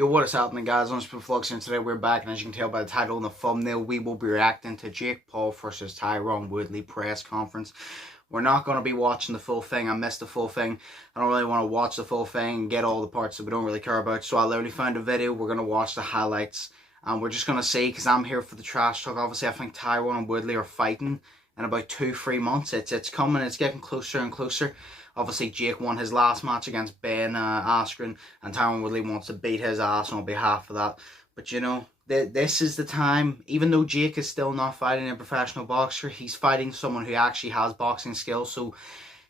Yo, what is happening, guys? Undisputed Vlogs, and today we're back, and as you can tell by the title and the thumbnail, we will be reacting to Jake Paul versus Tyron Woodley press conference. We're not going to be watching the full thing. I missed the full thing. I don't really want to watch the full thing and get all the parts that we don't really care about, so I literally found a video. We're going to watch the highlights, and we're just going to see, because I'm here for the trash talk. Obviously, I think Tyron and Woodley are fighting in about 2-3 months. It's coming. It's getting closer and closer. Obviously, Jake won his last match against Ben Askren, and Tyron Woodley wants to beat his ass on behalf of that. But you know, this is the time. Even though Jake is still not fighting a professional boxer, he's fighting someone who actually has boxing skills. So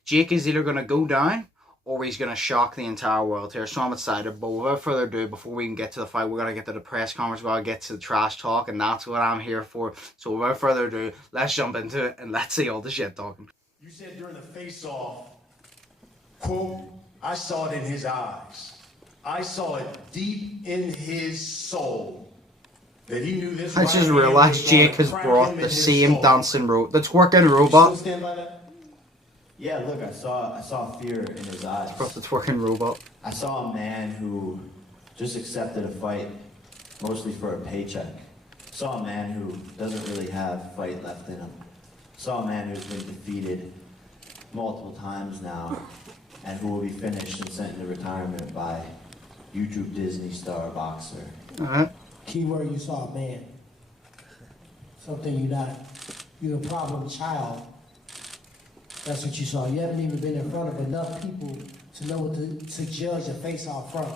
Jake is either going to go down or he's going to shock the entire world here. So I'm excited. But without further ado, before we can get to the fight, we're going to get to the press conference. We're going to get to the trash talk, and that's what I'm here for. So without further ado, let's jump into it and let's see all the shit talking. You said during the face-off, quote, I saw it in his eyes. I saw it deep in his soul that he knew this. I just realized Jake has brought the same dancing robot, the twerking robot. Stand by that? Yeah, look, I saw fear in his eyes. Brought the twerking robot. I saw a man who just accepted a fight mostly for a paycheck. Saw a man who doesn't really have fight left in him. Saw a man who's been defeated multiple times now, and who will be finished and sent into retirement by YouTube Disney star boxer. Keyword, you saw a man. Something you're not. You're a problem child. That's what you saw. You haven't even been in front of enough people to know what to judge a face-off from.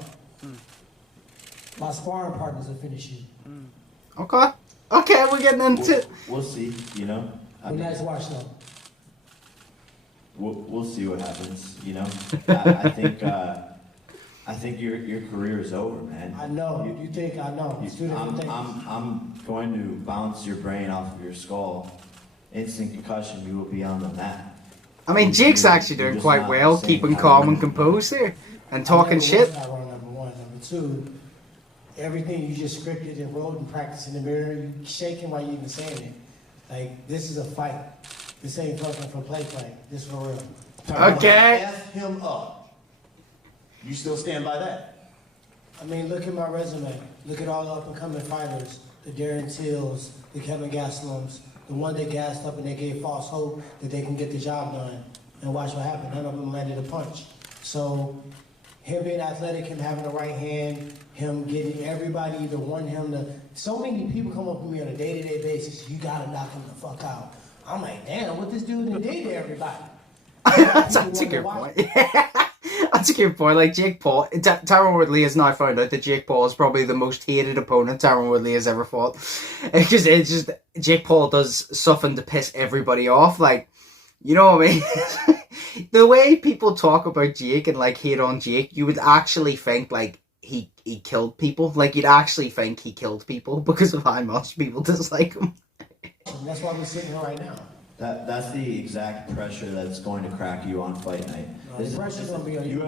My sparring partners will finish you. Okay. Okay, we're getting into it. We'll see, you know? Nice watch, though. We'll see what happens, you know? I think your career is over, man. I know. You think I know. It's two different things. I'm going to bounce your brain off of your skull. Instant concussion, you will be on the mat. I mean, Jake's actually doing quite well, keeping calm and composed here, and talking shit. Number one. Number two, everything you just scripted and wrote and practiced in the mirror, you shaking while you even saying it. Like, this is a fight. This ain't fucking for play. This for real. Okay. F him up. You still stand by that? I mean, look at my resume. Look at all the up-and-coming fighters. The Darren Tills, the Kevin Gaslams, the one that gassed up and they gave false hope that they can get the job done. And watch what happened. None of them landed a punch. So, him being athletic, him having the right hand, him getting everybody to want him to... So many people come up to me on a day-to-day basis, you gotta knock him the fuck out. I'm like, damn, what this dude done did to everybody? That's a good point. That's a good point. Like, Jake Paul, Tyron Woodley has now found out that Jake Paul is probably the most hated opponent Tyron Woodley has ever fought. It's just Jake Paul does something to piss everybody off. Like, you know what I mean? The way people talk about Jake and like hate on Jake, you would actually think like he killed people. Like, you'd actually think he killed people because of how much people dislike him. And that's why we're sitting here right now. That's the exact pressure that's going to crack you on fight night. The pressure's gonna be on you.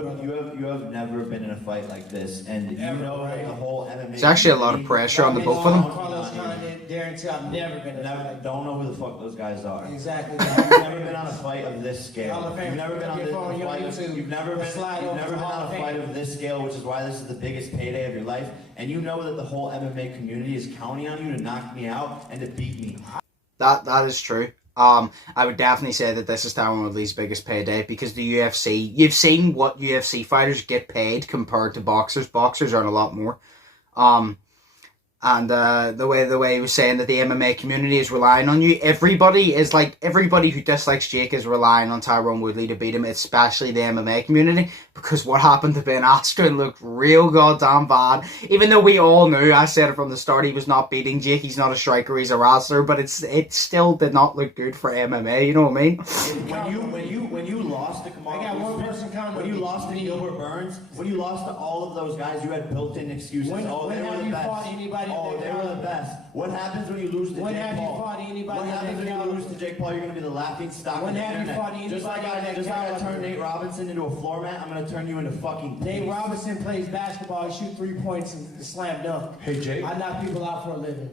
You have never been in a fight like this, and you know that the whole MMA. There's actually a lot of pressure on the both of them. Carlos Condit, Darren Till, I've never been in a fight. Don't know who the fuck those guys are. Exactly. You've never been on a fight of this scale. You've never been on You've never been on a fight of this scale, which is why this is the biggest payday of your life. And you know that the whole MMA community is counting on you to knock me out and to beat me. That is true. I would definitely say that this is Tyron Woodley's biggest payday, because the UFC, you've seen what UFC fighters get paid compared to boxers. Boxers earn a lot more. And the way he was saying that the MMA community is relying on you. Everybody who dislikes Jake is relying on Tyron Woodley to beat him, especially the MMA community, because what happened to Ben Askren looked real goddamn bad. Even though we all knew, I said it from the start, he was not beating Jake. He's not a striker, he's a wrestler, but it still did not look good for MMA. You know what I mean? When you lost to Kamaru Usman, when you lost to Gilbert Burns, when you lost to all of those guys, you had built-in excuses. They were the best. They were the best. What happens when you lose to Jake Paul? What happens when you lose to Jake Paul? You're going to be the laughing stock of the internet. Just like I turned Nate Robinson into a floor mat, I'm going to turn you into fucking peace. Nate Robinson plays basketball, shoot 3 points and slam dunk. Hey, Jake. I knock people out for a living.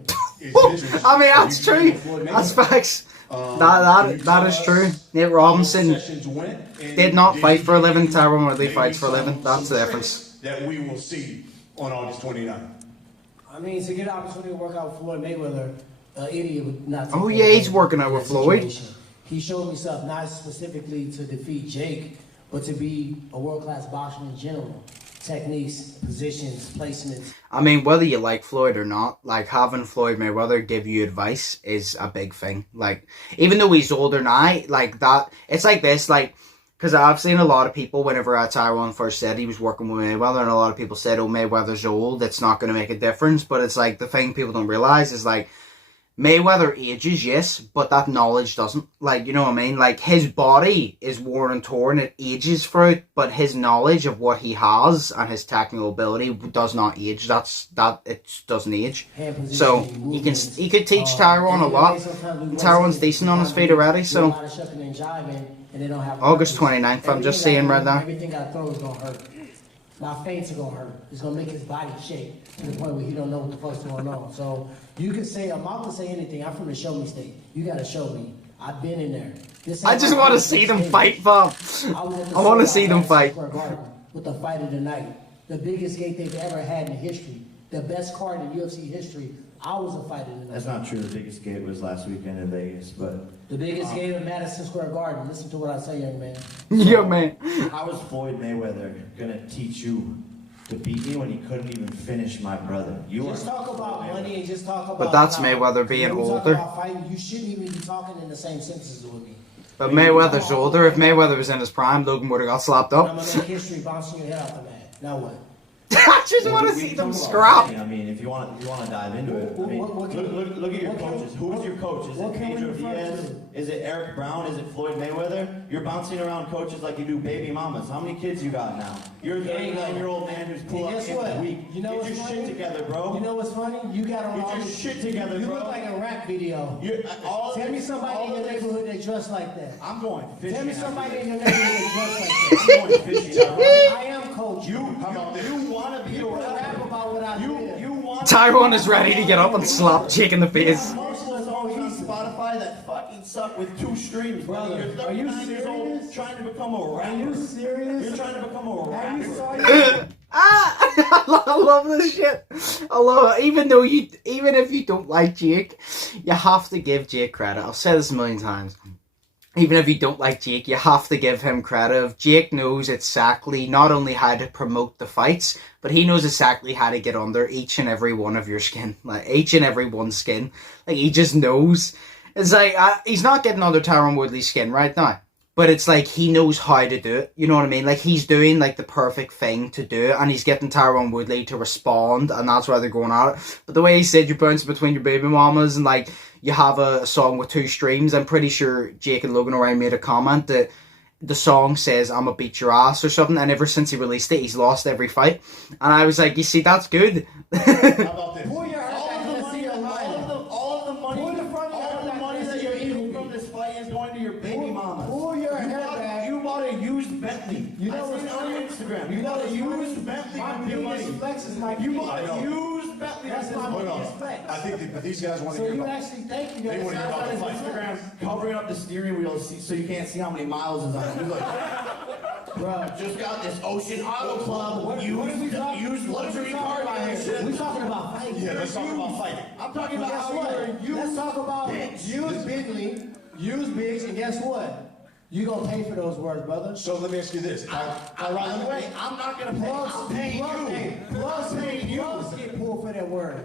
I mean, that's true. That's facts. That is true. Nate Robinson did not fight for a living. Tyron Woodley fights for a living. That's the difference. That we will see on August 29th? I mean, to get an opportunity to work out with Floyd Mayweather, an idiot would not take Oh that yeah, he's in working out that with Floyd. situation. He showed me stuff not specifically to defeat Jake, but to be a world-class boxer in general. Techniques, positions, placements. I mean, whether you like Floyd or not, like, having Floyd Mayweather give you advice is a big thing. Like, even though he's older now, like, that, it's like this, like, because I've seen a lot of people, whenever Tyron first said he was working with Mayweather, and a lot of people said, oh, Mayweather's old, it's not going to make a difference. But it's like, the thing people don't realize is, like, Mayweather ages, yes, but that knowledge doesn't. Like, you know what I mean? Like, his body is worn and torn, it ages through, but his knowledge of what he has and his technical ability does not age. It doesn't age. So he could teach Tyron a lot. Tyron's decent on his feet already, so August 29th, I'm just saying right now. Everything I throw is gonna hurt. My feints are gonna hurt. It's gonna make his body shake to the point where he don't know what the fuck's going on. So you can say, I'm not gonna say anything. I'm from the show me state. You gotta show me. I've been in there. I just want to see them fight, Bob. I want to see them fight. With the fight of the night, the biggest gate they've ever had in history, the best card in UFC history. I was a fighter tonight. That's not true. The biggest gate was last weekend in Vegas, but the biggest gate of Madison Square Garden. Listen to what I say, young man. Young man. How is Floyd Mayweather gonna teach you to beat me when he couldn't even finish my brother? You just talk about money and just talk about. But that's Mayweather being older. Fighting, you shouldn't even be talking in the same sentences with me. But Mayweather's older. If Mayweather was in his prime, Logan would have got slapped up. I'm gonna make history bouncing your head off the mat. Now what? I just want to see them scrap. I mean, if you want to dive into it, I mean, look at your coaches. Who's your coach? Is it Pedro Diaz? Is it Eric Brown? Is it Floyd Mayweather? You're bouncing around coaches like you do baby mamas. How many kids you got now? You're a 39-year-old man who's pull up every week. You know Get your shit together, bro. You know what's funny? You got on Get your shit together, bro. You look like a rap video. Tell me somebody in your neighborhood that dressed like that. I'm going fishing. Tell me somebody in your neighborhood that dressed like that. I'm going fishing. I am coach. You want to be a rapper. About what I Tyron is ready to get up and slap Jake in the face. Most of the songs on Spotify that fucking suck with 2 streams, brother. You're 39 years old trying to become a rapper. Are you serious? You're trying to become a rapper. I love this shit. I love it. Even if you don't like Jake, you have to give Jake credit. I've said this a million times. Even if you don't like Jake, you have to give him credit. Jake knows exactly not only how to promote the fights, but he knows exactly how to get under each and every one of your skin. Like, each and every one's skin. Like, he just knows. It's like, he's not getting under Tyron Woodley's skin right now. But it's like, he knows how to do it. You know what I mean? Like, he's doing, like, the perfect thing to do it. And he's getting Tyron Woodley to respond. And that's why they're going at it. But the way he said you bounce between your baby mamas and, like, you have a song with 2 streams. I'm pretty sure Jake and Logan already made a comment that the song says, I'm gonna beat your ass or something. And ever since he released it, he's lost every fight. And I was like, you see, that's good. How about this? All the money that you're eating from this fight is going to your baby mamas. You bought a used Bentley. You know what's on your Instagram. You bought a used Bentley with your money. You bought a used Bentley. Hold on. I think these guys want to hear about thank you. They want to hear about the fight. Instagram covering up the steering wheel so you can't see how many miles is on it. He's like, bro, just got this Ocean Auto Club used luxury car dealership. We're talking about fighting. Yeah, let's talk about fighting. I'm talking about how you're Let's talk about used Bentley, used Bigs, and guess what? You gonna pay for those words, brother. So let me ask you this. I'm not gonna pay. I'm paying you. Plus get pulled for that word.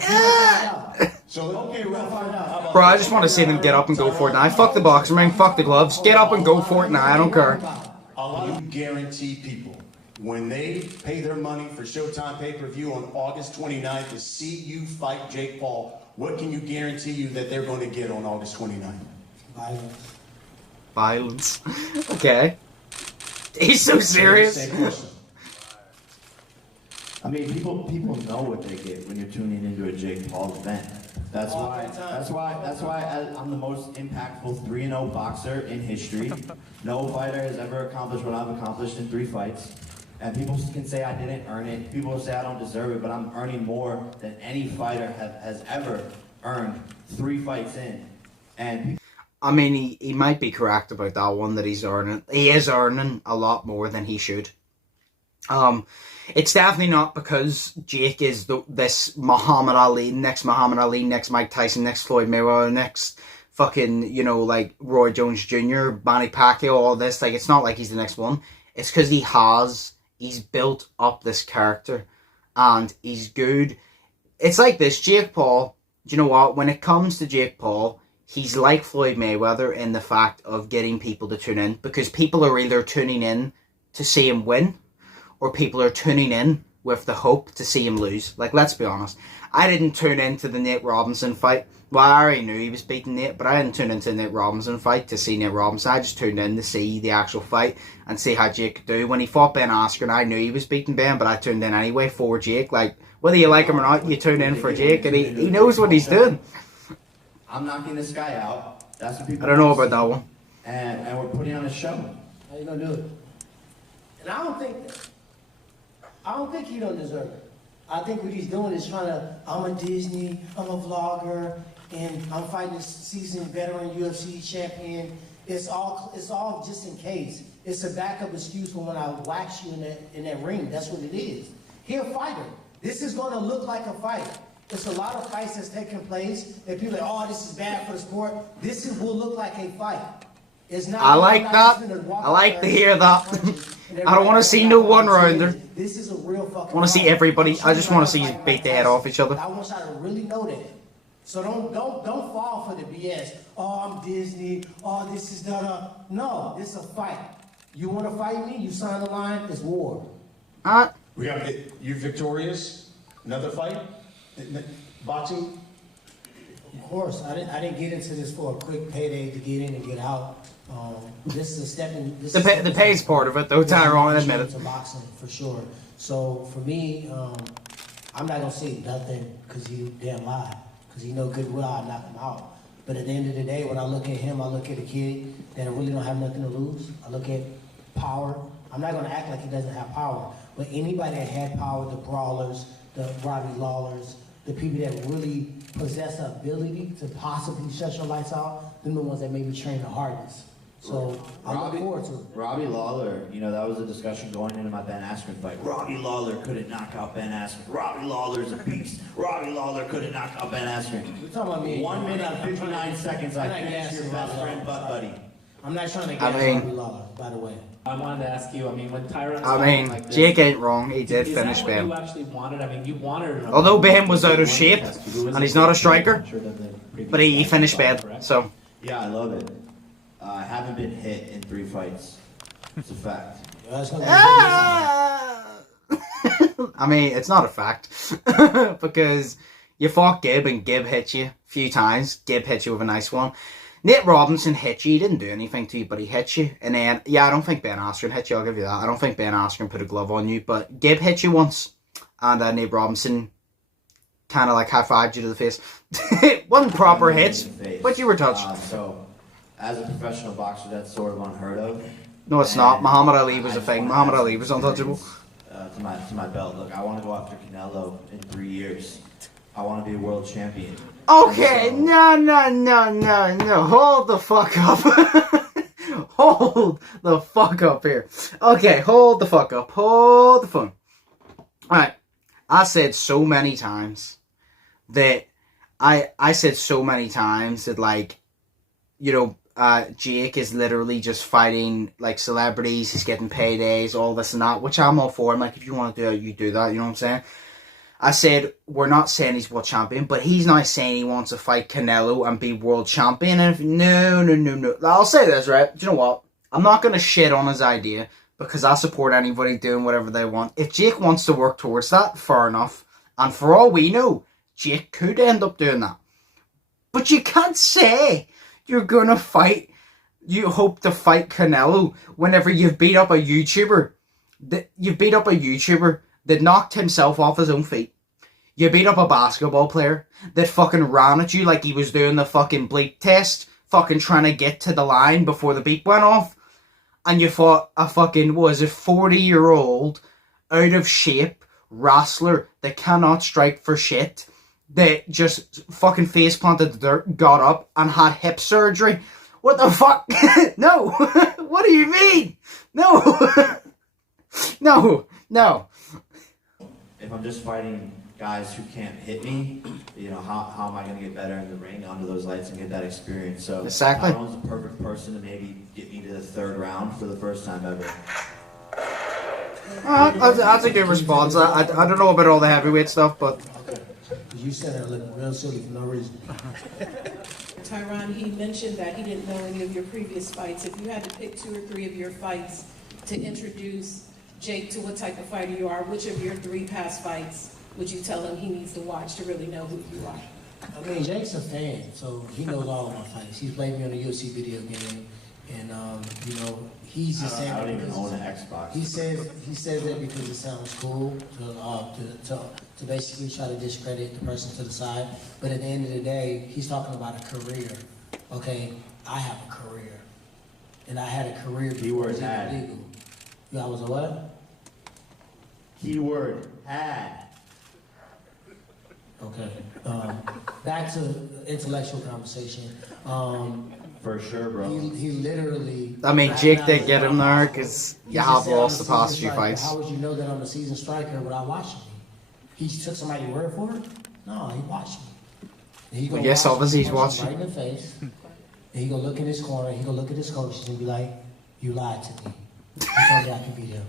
So okay, we'll find out. Bro, I just want to see them get up and go for it now. Fuck the boxing ring, fuck the gloves. Get up and go for it now. I don't care. A lot of guarantee people, when they pay their money for Showtime pay-per-view on August 29th to see you fight Jake Paul, what can you guarantee you that they're going to get on August 29th? Violence. Okay. He's so serious. Same question. I mean, people know what they get when you're tuning into a Jake Paul event. That's why I'm the most impactful 3-0 boxer in history. No fighter has ever accomplished what I've accomplished in 3 fights. And people can say I didn't earn it. People will say I don't deserve it, but I'm earning more than any fighter has ever earned 3 fights in. And I mean, he might be correct about that one, that he is earning a lot more than he should. It's definitely not because Jake is this Muhammad Ali, next Mike Tyson, next Floyd Mayweather, next fucking, you know, like Roy Jones Jr., Manny Pacquiao, all this. Like, it's not like he's the next one. It's because he's built up this character and he's good. It's like this, Jake Paul, do you know what? When it comes to Jake Paul, he's like Floyd Mayweather in the fact of getting people to tune in, because people are either tuning in to see him win, or people are tuning in with the hope to see him lose. Like, let's be honest. I didn't tune into the Nate Robinson fight. Well, I already knew he was beating Nate, but I didn't tune into the Nate Robinson fight to see Nate Robinson. I just tuned in to see the actual fight and see how Jake could do. When he fought Ben Askren, I knew he was beating Ben, but I tuned in anyway for Jake. Like, whether you like him or not, you tune in for Jake, and he knows what he's doing. I'm knocking this guy out. That's what people I don't know about that one. And we're putting on a show. How you gonna do it? And I don't think he don't deserve it. I think what he's doing is trying to, I'm a Disney, I'm a vlogger, and I'm fighting this seasoned veteran UFC champion. It's all just in case. It's a backup excuse for when I wax you in that ring. That's what it is. He's a fighter. This is gonna look like a fight. There's a lot of fights that's taking place that people are like, oh, this is bad for the sport. Will look like a fight. It's not. I like that. I like to hear that. I don't want to see no one-rounder. This is a real fucking I want to see everybody. I just want to see you beat the head off each other. I want y'all to really know that. So don't fall for the BS. Oh, I'm Disney. Oh, this is the. No, this is a fight. You want to fight me? You sign the line. It's war. We got to get you victorious. Another fight? Boxing? Of course, I didn't get into this for a quick payday to get in and get out. This is a stepping. The pay's part of it, though. Tyron, admit it. To boxing for sure. So for me, I'm not gonna say nothing because you damn lie. Because you know good well I knock him out. But at the end of the day, when I look at him, I look at a kid that really don't have nothing to lose. I look at power. I'm not gonna act like he doesn't have power. But anybody that had power, the brawlers, the Robbie Lawlers, the people that really possess the ability to possibly shut your lights out, them the ones that maybe train the hardest. So I look forward to it. Robbie Lawler, you know, that was a discussion going into my Ben Askren fight. Robbie Lawler couldn't knock out Ben Askren. Robbie Lawler's a beast. Robbie Lawler couldn't knock out Ben Askren. You're talking about me. 1 minute and 59 seconds, I finished your best friend butt buddy. I'm not trying to get Robbie Lawler, by the way. I wanted to ask you, I mean, when Tyron... like this, Jake ain't wrong. He did finish Ben. You actually wanted? I mean, you wanted... Although Ben was out of shape, and he's not a striker, but he finished Ben, so... Yeah, I love it. I haven't been hit in 3 fights. It's a fact. I mean, it's not a fact. Because you fought Gib, and Gib hit you a few times. Gib hit you with a nice one. Nate Robinson hit you. He didn't do anything to you, but he hit you. And then, yeah, I don't think Ben Askren hit you. I'll give you that. I don't think Ben Askren put a glove on you. But Gib hit you once. And Nate Robinson kind of like high-fived you to the face. It wasn't proper hits, but you were touched. So, as a professional boxer, that's sort of unheard of. No, it's not. Muhammad Ali was a thing. Muhammad Ali was untouchable. To my belt. Look, I want to go after Canelo in 3 years. I want to be a world champion. Okay, no. Hold the fuck up. Hold the fuck up here. Okay, hold the fuck up. Hold the phone. Alright, I said so many times that like, you know, Jake is literally just fighting like celebrities. He's getting paydays, all this and that, which I'm all for. I'm like, if you want to do it, you do that. You know what I'm saying? I said, we're not saying he's world champion, but he's not saying he wants to fight Canelo and be world champion. And no. I'll say this, right? Do you know what? I'm not going to shit on his idea because I support anybody doing whatever they want. If Jake wants to work towards that, fair enough. And for all we know, Jake could end up doing that. But you can't say you're going to fight, you hope to fight Canelo whenever you've beat up a YouTuber. That knocked himself off his own feet. You beat up a basketball player that fucking ran at you like he was doing the fucking bleep test, fucking trying to get to the line before the beep went off. And you fought a fucking, 40-year-old, out of shape wrestler that cannot strike for shit, that just fucking face planted the dirt, got up, and had hip surgery. What the fuck? No. What do you mean? No. No. No. If I'm just fighting guys who can't hit me, you know, how am I going to get better in the ring under those lights and get that experience? So Exactly. Tyron's the perfect person to maybe get me to the 3rd round for the first time ever. That's a good response. I don't know about all the heavyweight stuff, but... You said that looking real silly for no reason. Tyron, he mentioned that he didn't know any of your previous fights. If you had to pick 2 or 3 of your fights to introduce Jake to what type of fighter you are, which of your 3 past fights would you tell him he needs to watch to really know who you are? I mean, Jake's a fan, so he knows all of my fights. He's played me on a UFC video game, and you know, he's just saying. I don't even own an Xbox. He says that because it sounds cool to basically try to discredit the person to the side. But at the end of the day, he's talking about a career. Okay, I have a career, and I had a career before it was even legal. Yeah, I was a what? Keyword had. Okay. Back to intellectual conversation. For sure, bro. He literally. I mean, Jake did get him there because you have lost the past few fights. How would you know that I'm a seasoned striker without watching me? He took somebody's word for it? No, he watched me. Well, yes, obviously he's watching. Right in the face. And he gonna look in his corner. He gonna look at his coaches and be like, "You lied to me. You told me I could beat him."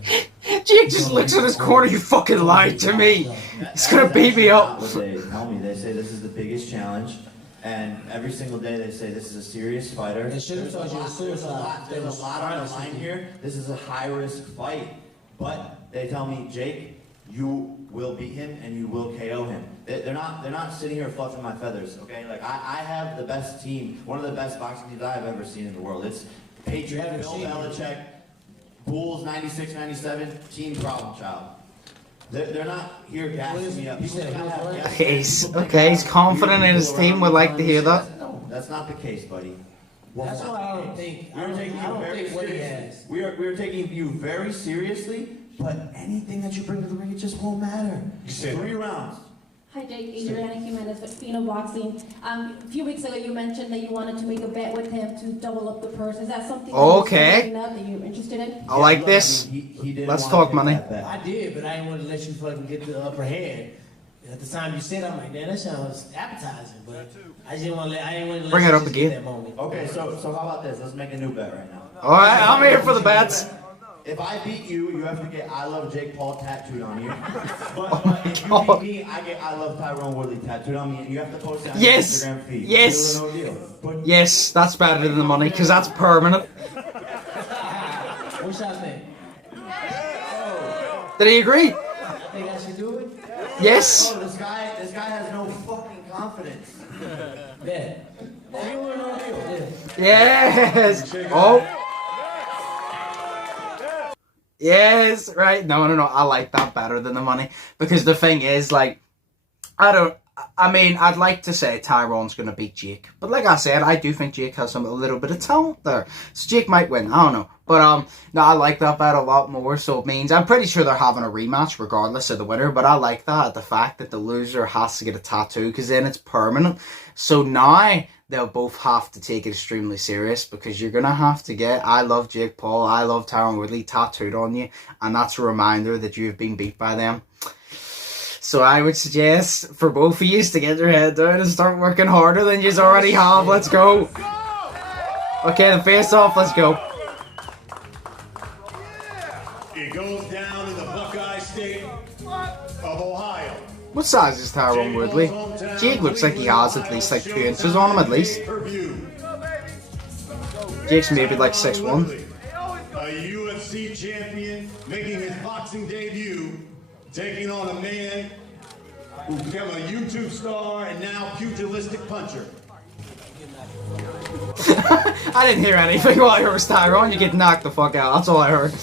Jake just looks in his corner. You fucking lied to me. He's gonna beat me up. What they tell me, they say this is the biggest challenge, and every single day they say this is a serious fighter. They should have told you it's suicide. There's a lot on the line here. This is a high-risk fight, but they tell me, Jake, you will beat him and you will KO him. They're not sitting here fluffing my feathers, okay? Like I have the best team, one of the best boxing teams I've ever seen in the world. It's Patriot, Bill Belichick, Bulls 96, 97, team problem child. They're not here gassing me up. He's confident in his team. Would like to hear that. No, that's not the case, buddy. That's what I don't think. I don't think what he has. We are taking you very seriously, but anything that you bring to the ring, it just won't matter. 3 rounds. Hi Jake, Adriana Jimenez with Fino Boxing. A few weeks ago you mentioned that you wanted to make a bet with him to double up the purse. Is that something that you're interested in? I like this. Let's talk money. I did, but I didn't want to let you fucking get the upper hand. At the time you said, I'm like, man, that sounds appetizing, but I didn't want to let Bring it up again. That moment. Okay, so how about this? Let's make a new bet right now. All right, I'm here for the bets. If I beat you, you have to get I Love Jake Paul tattooed on you. But if you beat me, I get I Love Tyron Woodley tattooed on me, and you have to post it on your Instagram feed. Yes. Deal or no deal? Yes, that's better than the money because that's permanent. What y'all think? Did he agree? I think I should do it? Yes. Oh, this guy has no fucking confidence. Bet. Deal or no deal? Yeah. Yes. Oh. Yes, right. No. I like that better than the money because the thing is, like, I'd like to say Tyron's going to beat Jake. But like I said, I do think Jake has a little bit of talent there. So Jake might win. I don't know. But, no, I like that bet a lot more. So it means, I'm pretty sure they're having a rematch regardless of the winner. But I like that, the fact that the loser has to get a tattoo because then it's permanent. So now they'll both have to take it extremely serious because you're going to have to get I Love Jake Paul, I Love Tyron Woodley tattooed on you. And that's a reminder that you've been beat by them. So I would suggest for both of you to get your head down and start working harder than you already have. Let's go. Okay, the face off. Let's go. It goes down in the Buckeye State of Ohio. What size is Tyron Woodley? Jake looks like he has at least like 2 inches on him at least. Jake's maybe like 6'1". A UFC champion making his boxing debut, taking on a man who became a YouTube star and now pugilistic puncher. I didn't hear anything while you were Tyron. You get knocked the fuck out. That's all I heard.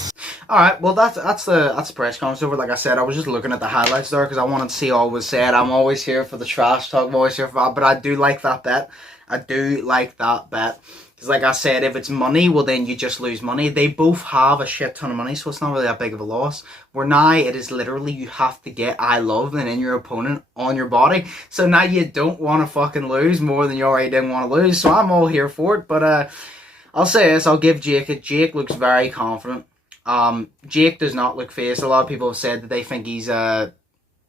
Alright, well that's the press conference over. Like I said, I was just looking at the highlights there because I wanted to see all was said. I'm always here for the trash talk, I'm always here for that, but I do like that bet. I do like that bet. Because like I said, if it's money, well then you just lose money. They both have a shit ton of money, so it's not really that big of a loss. Where now it is literally you have to get I love and in your opponent on your body. So now you don't want to fucking lose more than you already didn't want to lose. So I'm all here for it. But I'll say this, I'll give Jake it. Jake looks very confident. Jake does not look phased. A lot of people have said that they think he's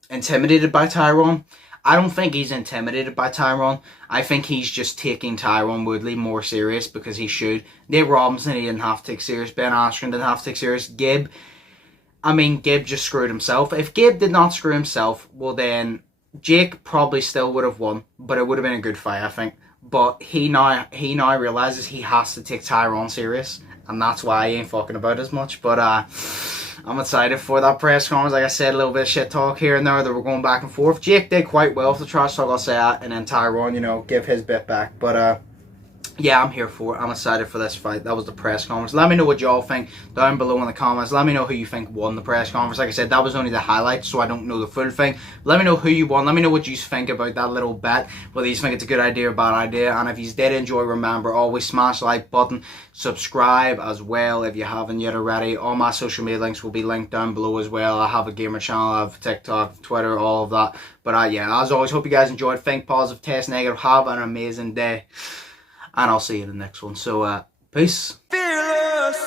intimidated by Tyron. I don't think he's intimidated by Tyron. I think he's just taking Tyron Woodley more serious because he should. Nate Robinson, he didn't have to take serious. Ben Askren didn't have to take serious. Gibb just screwed himself. If Gibb did not screw himself, well then Jake probably still would have won, but it would have been a good fight, I think. But he now realizes he has to take Tyron serious, and that's why he ain't fucking about as much. But I'm excited for that press conference. Like I said, a little bit of shit talk here and there that we're going back and forth. Jake did quite well for the trash talk, I'll say that, and then Tyron, you know, give his bit back. But yeah, I'm here for it. I'm excited for this fight. That was the press conference. Let me know what y'all think down below in the comments. Let me know who you think won the press conference. Like I said, that was only the highlights, so I don't know the full thing. Let me know who you won. Let me know what you think about that little bet, whether you think it's a good idea or bad idea. And if you did enjoy, remember, always smash the like button. Subscribe as well if you haven't yet already. All my social media links will be linked down below as well. I have a gamer channel, I have TikTok, Twitter, all of that. But yeah, as always, hope you guys enjoyed. Think positive, test negative. Have an amazing day. And I'll see you in the next one. So, peace. Fearless.